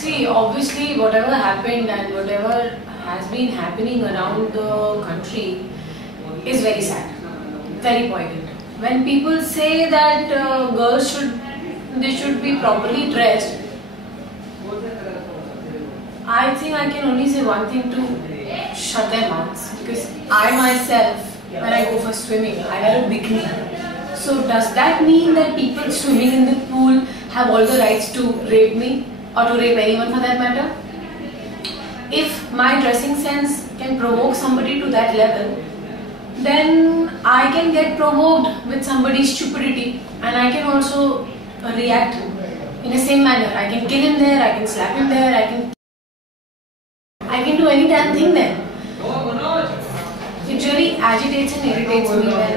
See, obviously whatever happened and whatever has been happening around the country is very sad, very poignant. When people say that girls should be properly dressed, I think I can only say one thing to shut their mouths, because I myself, when I go for swimming, I wear a bikini. So does that mean that people swimming in the pool have all the rights to rape me? Or to rape anyone for that matter? If my dressing sense can provoke somebody to that level, then I can get provoked with somebody's stupidity, and I can also react in the same manner. I can kill him there, I can slap him there, I can do any damn thing there. It really agitates and irritates me when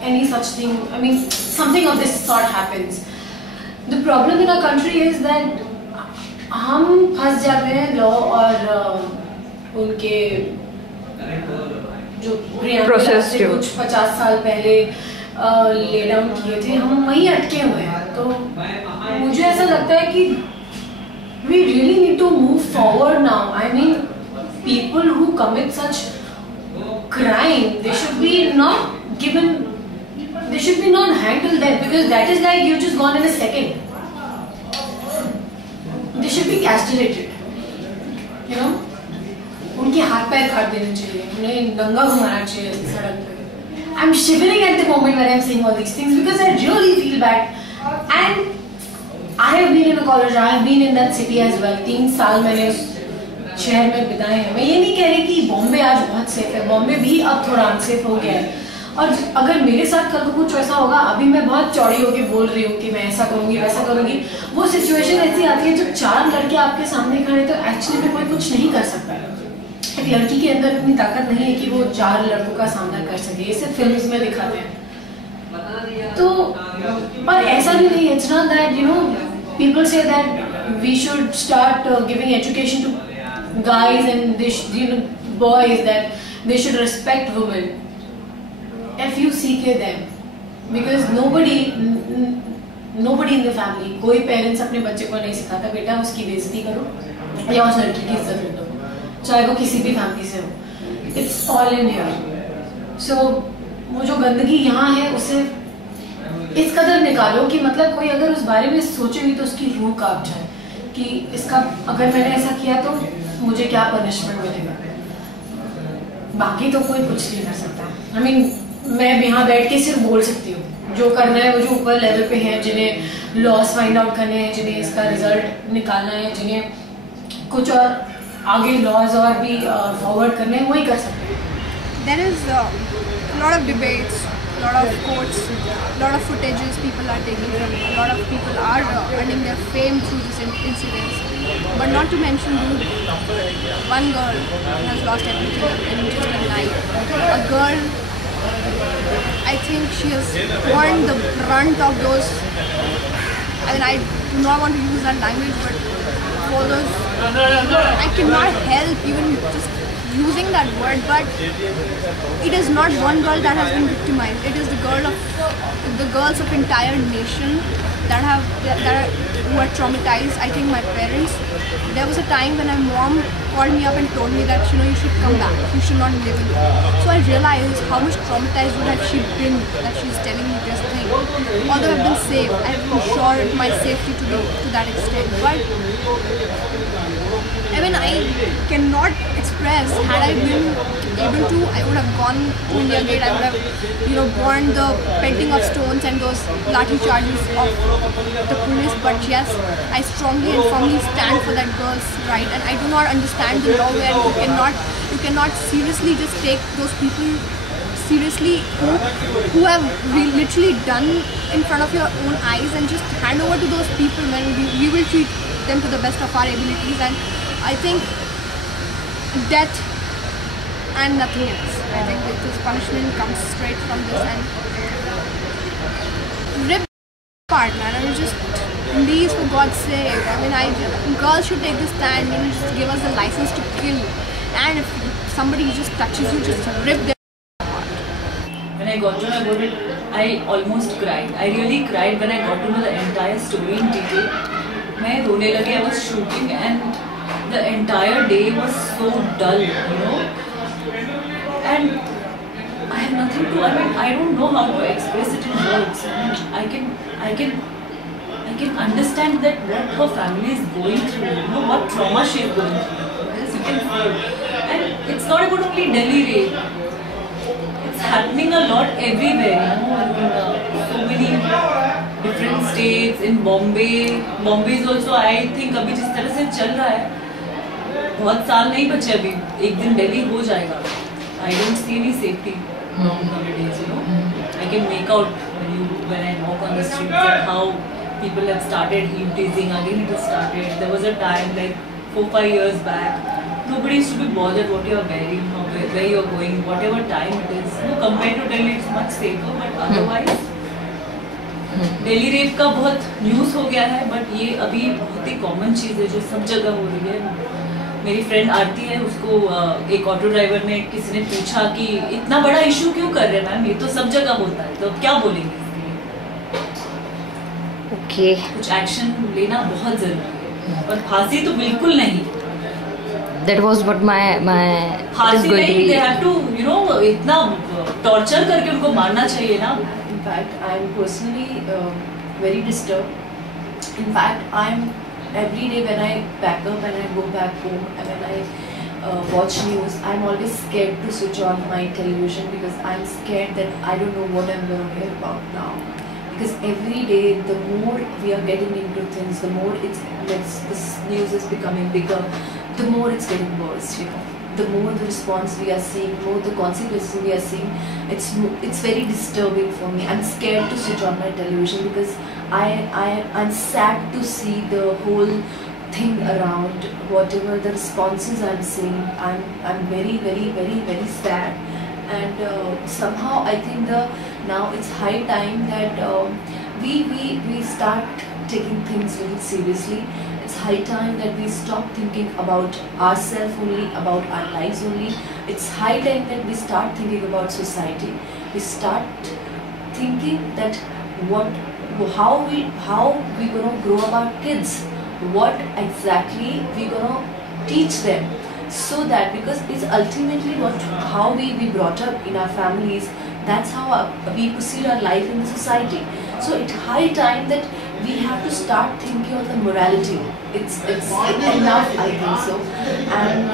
any such thing, I mean, something of this sort happens. The problem in our country is that हम फंस जाते हैं law और उनके जो process से कुछ 50 साल पहले ले डाउन किए थे, हम वहीं अटके हुए हैं. तो मुझे ऐसा लगता है कि we really need to move forward now. I mean, people who commit such crime, they should be not given, they should be not handled there, because that is like you just gone in a second. They should be castrated, you know. उनके हाथ पैर काट देने चाहिए, उन्हें नंगा घुमाना चाहिए सड़क पे. I'm shivering at the moment when I'm saying all these things because I really feel bad. And I have been in a college, I have been in that city as well. 3 साल मैंने उस शहर में बिताए हैं. मैं ये नहीं कह रही कि बॉम्बे आज बहुत सेफ है, बॉम्बे भी अब थोड़ा अनसेफ हो गया है. और अगर मेरे साथ कल को कुछ ऐसा होगा, अभी मैं बहुत चौड़ी होकर बोल रही हूँ कि मैं ऐसा करूँगी वैसा करूँगी, वो सिचुएशन ऐसी आती है जब 4 लड़के आपके सामने खड़े तो एक्चुअली में कोई कुछ नहीं कर सकता है. एक लड़की के अंदर इतनी ताकत नहीं है कि वो 4 लड़कों का सामना कर सके. ये सिर्फ फिल्म्स में दिखाते हैं. तो पर ऐसा भी नहीं. It's not that, you know, people say that we should start giving education to guys and this, you know, boys, that they should respect women. FUCK them, because nobody in the family, कोई parents अपने बच्चे को नहीं सिखाता बेटा उसकी बेइज्जती करो या उस लड़की की इज्जत दो, चाहे वो किसी भी फैमिली से हो. It's all in here. So वो जो गंदगी यहाँ है उसे इस कदर निकालो कि मतलब कोई अगर उस बारे में सोचेगी तो उसकी रूह कांप जाए कि इसका, अगर मैंने ऐसा किया तो मुझे क्या पनिशमेंट मिलेगा. बाकी तो कोई कुछ नहीं कर सकता. I mean, मैं यहाँ बैठ के सिर्फ बोल सकती हूँ. जो करना है वो जो ऊपर लेवल पे हैं, जिन्हें लॉस फाइंड आउट करने हैं, जिन्हें इसका रिजल्ट निकालना है, जिन्हें कुछ और आगे लॉज और भी फॉरवर्ड करने हैं, वही कर सकते हैं. There is a lot of debates, a lot of quotes, a lot of footages people are taking from it. A lot of people are earning their fame through this incidents. But not to mention, one girl has lost everything in just a night. A girl, I think she has borne the brunt of those. I mean, I do not want to use that language, but for those, I cannot help even just using that word, but it is not one girl that has been victimized. It is the girls of entire nation who are traumatized. I think my parents, there was a time when my mom called me up and told me that, you know, you should come back, you should not live in it. So I realized how much traumatized would have she been that she's telling me this thing. Although I've been safe, I've ensured my safety to that extent, but I mean, I cannot express. Had I been able to, I would have gone to India Gate. I would have, burned the pelting of stones and those lathi charges of the police. But yes, I strongly and firmly stand for that girl's right, and I do not understand the law where you cannot seriously just take those people seriously who have literally done in front of your own eyes, and just hand over to those people when we will treat them to the best of our abilities. And I think death and nothing else. I think that this punishment comes straight from this, and rip apart, man. I mean, just please, for God's sake. I mean, girls should take this stand and just give us the license to kill. And if somebody just touches you, just rip them. When I got to know about it, I almost cried. I really cried when I got to know the entire story in detail. मैं रोने लगी. I was shooting and the entire day was so dull, And I have nothing to. I mean, I don't know how to express it in words. I can understand that what her family is going through. What trauma she is going through. As you can feel, and it's not about only Delhi rape. It's happening a lot everywhere, in so many different states. In Bombay is also, I think, अभी जिस तरह से चल रहा है, बहुत साल नहीं बचे अभी, एक दिन दिल्ली हो जाएगा. I don't see any safety nowadays, I can make out when I walk on the streets and how people have started teasing. Again it has started. There was a time like 4-5 years back, nobody used to be bothered what you are wearing, where you are going, whatever time it is. Compared to Delhi, it's much safer, but otherwise, Delhi rape का बहुत news हो गया है, but ये अभी बहुत ही common चीज़ है जो सब जगह हो रही है. मेरी फ्रेंड आरती है, उसको एक ऑटो ड्राइवर ने किसी ने पूछा कि इतना बड़ा इशू क्यों कर रहे हैं मैम, ये तो सब जगह होता है, तो क्या बोलेंगे इसके लिए? Okay. कुछ एक्शन लेना बहुत जरूरी है, और फांसी तो बिल्कुल नहीं. That was what my फांसी नहीं, they have to इतना टॉर्चर करके उनको मारना चाहिए ना. In fact, I am personally very disturbed. In fact, every day when I pack up and I go back home and when I watch news, I'm always scared to switch on my television because I'm scared that I don't know what I'm going to hear about now. Because every day, the more we are getting into things, the more this news is becoming bigger, the more it's getting worse. The more the response we are seeing, the more the consequences we are seeing, it's very disturbing for me. I'm scared to switch on my television because I'm sad to see the whole thing around. Whatever the responses I'm seeing, I'm very, very, very, very sad. And somehow I think now it's high time that we start taking things really seriously. It's high time that we stop thinking about ourselves only, about our lives only. It's high time that we start thinking about society. We start thinking that how we gonna grow up our kids, what exactly we gonna teach them, so that because it's ultimately how we brought up in our families. That's how we proceed our life in the society. So it's high time that we have to start thinking of the morality. It's enough, I think so. And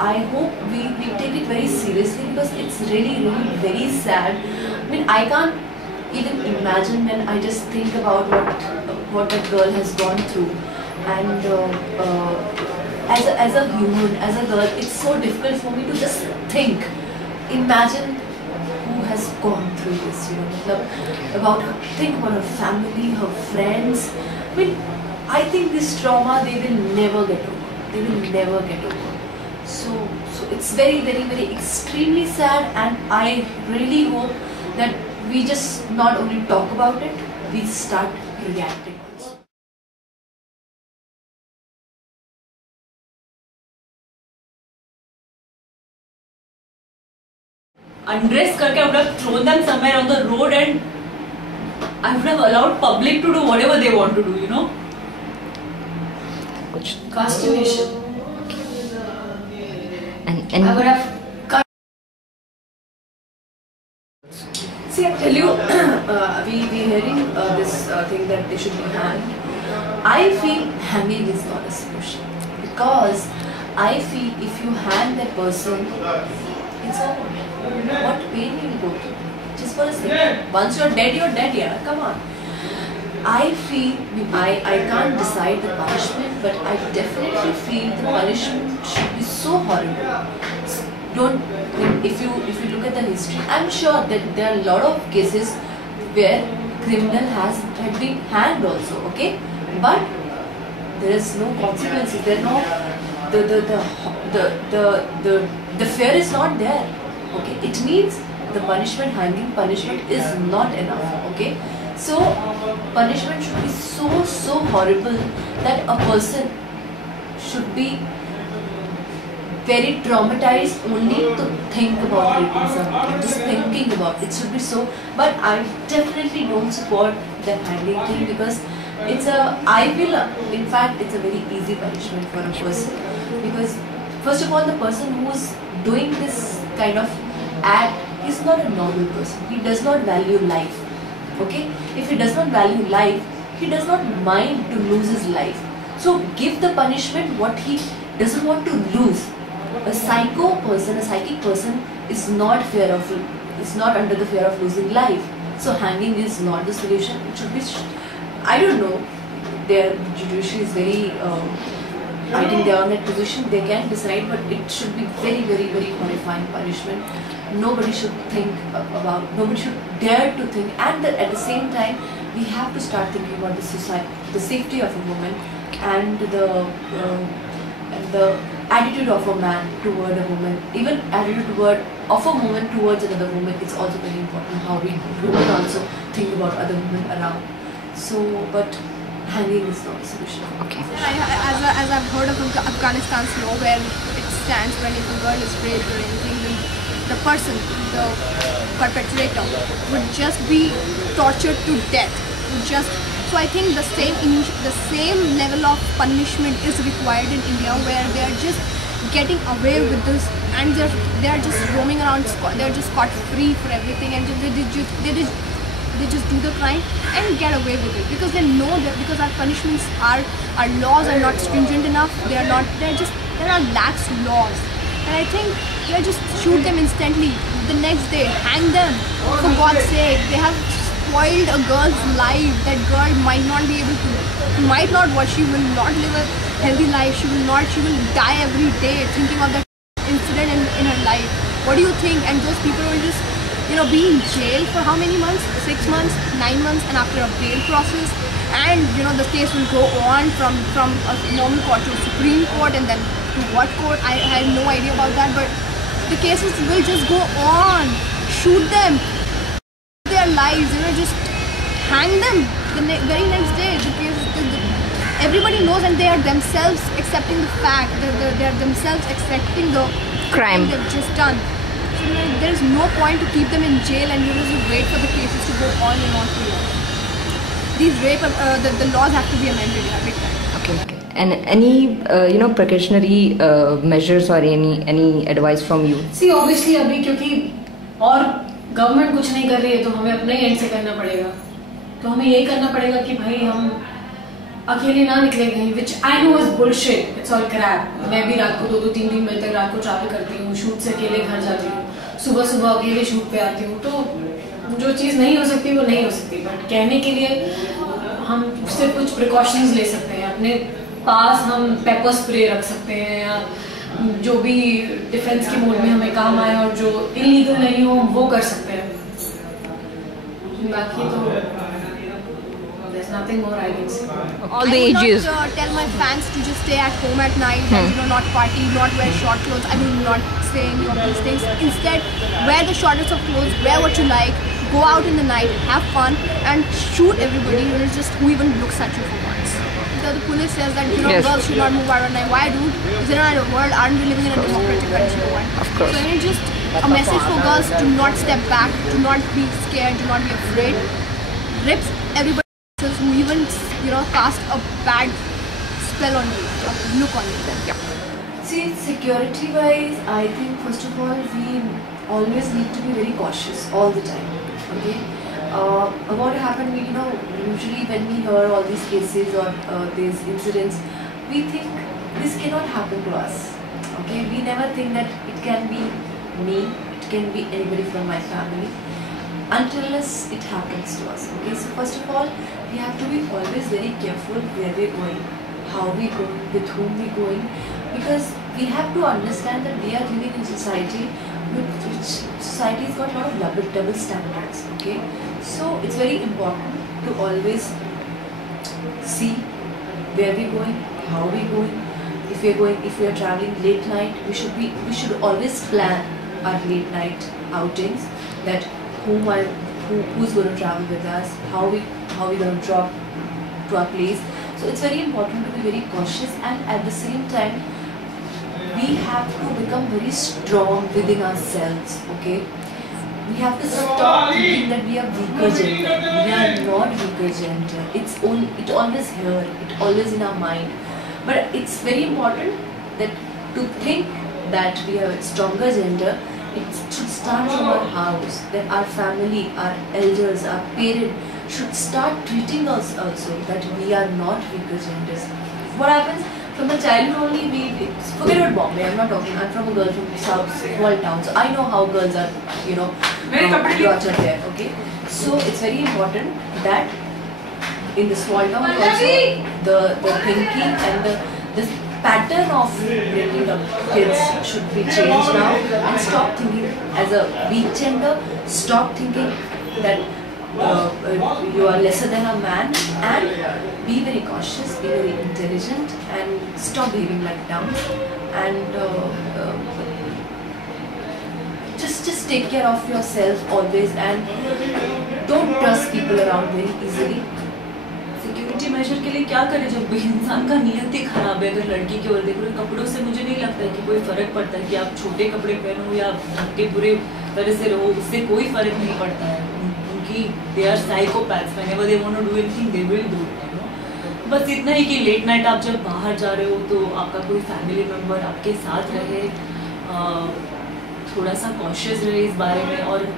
I hope we take it very seriously because it's really, really very sad. I mean, I can't even imagine when I just think about what that girl has gone through. And as a human, as a girl, it's so difficult for me to just imagine who has gone through this, think about her family, her friends. I mean, I think this trauma they will never get over. They will never get over. So it's very, very, very extremely sad, and I really hope that we just not only talk about it, we start reacting also. Undress करके I would have thrown them somewhere on the road and I would have allowed public to do whatever they want to do, Castration. And I would have cut. See, I tell you, we hearing this thing that they should be hanged. I feel hanging is not a solution because I feel if you hang that person, it's over. What pain you will go through? Just for a second. Once you're dead, yeah. Come on. I feel I can't decide the punishment, but I definitely feel the punishment should be so horrible. Don't if you look at the history, I'm sure that there are a lot of cases where criminal had been hanged also, okay, but there is no consequences. There no the fear is not there. Okay, it means the punishment, hanging punishment is not enough. Okay, so punishment should be so horrible that a person should be very traumatized only to think about raping someone. Just thinking about it should be so. But I definitely don't support the hanging thing because I feel in fact it's a very easy punishment for a person, because first of all the person who is doing this kind of act is not a normal person. He does not value life. Okay, if he does not value life, he does not mind to lose his life. So give the punishment what he doesn't want to lose. A psycho person, a psychic person is not under the fear of losing life. So hanging is not the solution. It should be, I don't know, the judiciary is very, I think they are in that position, they can decide, but it should be very horrifying punishment. Nobody should think about, nobody should dare to think, and at the same time, we have to start thinking about the society, the safety of a woman, and the attitude of a man toward a woman, even attitude of a woman towards another woman. It's also very important how we women also think about other women around. So, but hanging is not a solution. Okay. As I've heard of Afghanistan's law, where it stands when if a girl is raped or anything, then the person, the perpetrator, would just be tortured to death. So I think the same level of punishment is required in India, where they are just getting away with this, and they are just roaming around. They are just scot free for everything, and they just do the crime and get away with it, because they know that because our punishments, our laws are not stringent enough. There are lax laws, and I think they just shoot them instantly. The next day, hang them. For God's sake, they have spoiled a girl's life. That girl might not be able to, she will not live a healthy life. She will die every day thinking of that incident in her life. What do you think? And those people will just, be in jail for how many months? 6 months, 9 months, and after a bail process. And, the case will go on from a normal court to Supreme Court, and then to what court? I have no idea about that, but the cases will just go on. Shoot them. Their lives, just hang them the very next day. Everybody knows, and they are themselves accepting the fact that they are themselves accepting the crime they've just done. So there is no point to keep them in jail and just wait for the cases to go on and on for long. These the laws have to be amended every time. Okay. And any precautionary measures or any advice from you? See, obviously अभी क्योंकि और government कुछ नहीं कर रही है, तो हमें अपने एंड से करना पड़ेगा. तो हमें यही करना पड़ेगा कि भाई हम अकेले ना निकले कहीं, which I know is bullshit, it's all crap. मैं भी रात को 2-3 बजे तक रात को ट्रैवल करती हूँ, शूट से अकेले घर जाती हूँ, सुबह अकेले शूट पे आती हूँ. तो जो चीज़ नहीं हो सकती वो नहीं हो सकती, बट कहने के लिए हम उससे कुछ प्रिकॉशंस ले सकते हैं. अपने पास हम पेपर स्प्रे रख सकते हैं, या जो भी डिफेंस के मोड में हमें काम आए और जो इलीगल नहीं हो वो कर सकते हैं. बाकी तो there's nothing more I can say. All the ages. I will not tell my fans to just stay at home at night and not party, not wear short clothes. I will not say any of these things. Instead, wear the shortest of clothes, wear what you like, go out in the night, have fun, and shoot everybody who even looks at you for once. The police says that Yes. girls should not move out at night. Why, dude? Is there not a world? Aren't we living in a democratic country or what? Of course. So just a message for girls: do not step back, do not be scared, do not be afraid. Rips everybody who even cast a bad spell on you, a look on you. Yeah. See, security wise, I think first of all we always need to be very cautious all the time. Okay. What happened? Usually when we hear all these cases or these incidents, we think this cannot happen to us. Okay, we never think that it can be me, it can be anybody from my family, until it happens to us. Okay, so first of all, we have to be always very careful where we're going, how we're going, with whom we're going, because we have to understand that we are living in society which society has got a lot of double standards. Okay, so it's very important to always see where we're going, how we're going. If we are traveling late night, we should always plan our late night outings, that who's going to travel with us, how we going to drop to our place. So it's very important to be very cautious, and at the same time we have to become very strong within ourselves. Okay, we have to stop thinking that we are weaker gender. We are not weaker gender. It always here, it always in our mind. But it's very important that to think that we are a stronger gender, it should start from our house, that our family, our elders, our parents should start treating us also that we are not weaker genders. What happens from the childhood only, forget about Bombay, I'm not talking, I'm from a girl from South, small town, so I know how girls are, brought up there, okay? So it's very important that in the small town also, the thinking and the pattern of bringing up kids should be changed now, and stop thinking as a weak gender, stop thinking that you are lesser than a man, and be very cautious, be very intelligent, and stop behaving like dumb, and just take care of yourself always, and don't trust people around very easily. Security measure के लिए क्या करें जब इंसान का नीयत ही खराब है? अगर लड़की की ओर देखो, कपड़ों से मुझे नहीं लगता है कि कोई फर्क पड़ता है कि आप छोटे कपड़े पहनो या ढके पूरे तरह से रहो, उससे कोई फर्क नहीं पड़ता है. उनकी they are psychopaths, whenever they want to do anything they will do. बस इतना ही कि लेट नाइट आप जब बाहर जा रहे हो तो आपका कोई फैमिली मेम्बर आपके साथ रहे, थोड़ा सा कॉशियस रहे इस बारे में. और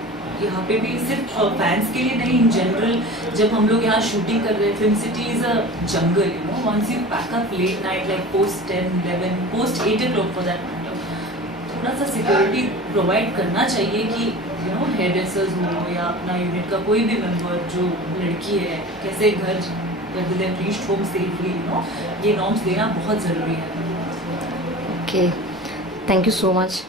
यहाँ पे भी सिर्फ फैंस के लिए नहीं, इन जनरल जब हम लोग यहाँ शूटिंग कर रहे हैं, film city is a jungle, once you pack up late night like post 10, 11, post 8 o'clock for that matter, थोड़ा सा सिक्योरिटी प्रोवाइड करना चाहिए कि हेयर ड्रेसर्स हो या अपना यूनिट का कोई भी मेम्बर जो लड़की है कैसे घर रीच्ड होम सेफली, ये नॉर्म्स देना बहुत ज़रूरी है. Okay, thank you so much.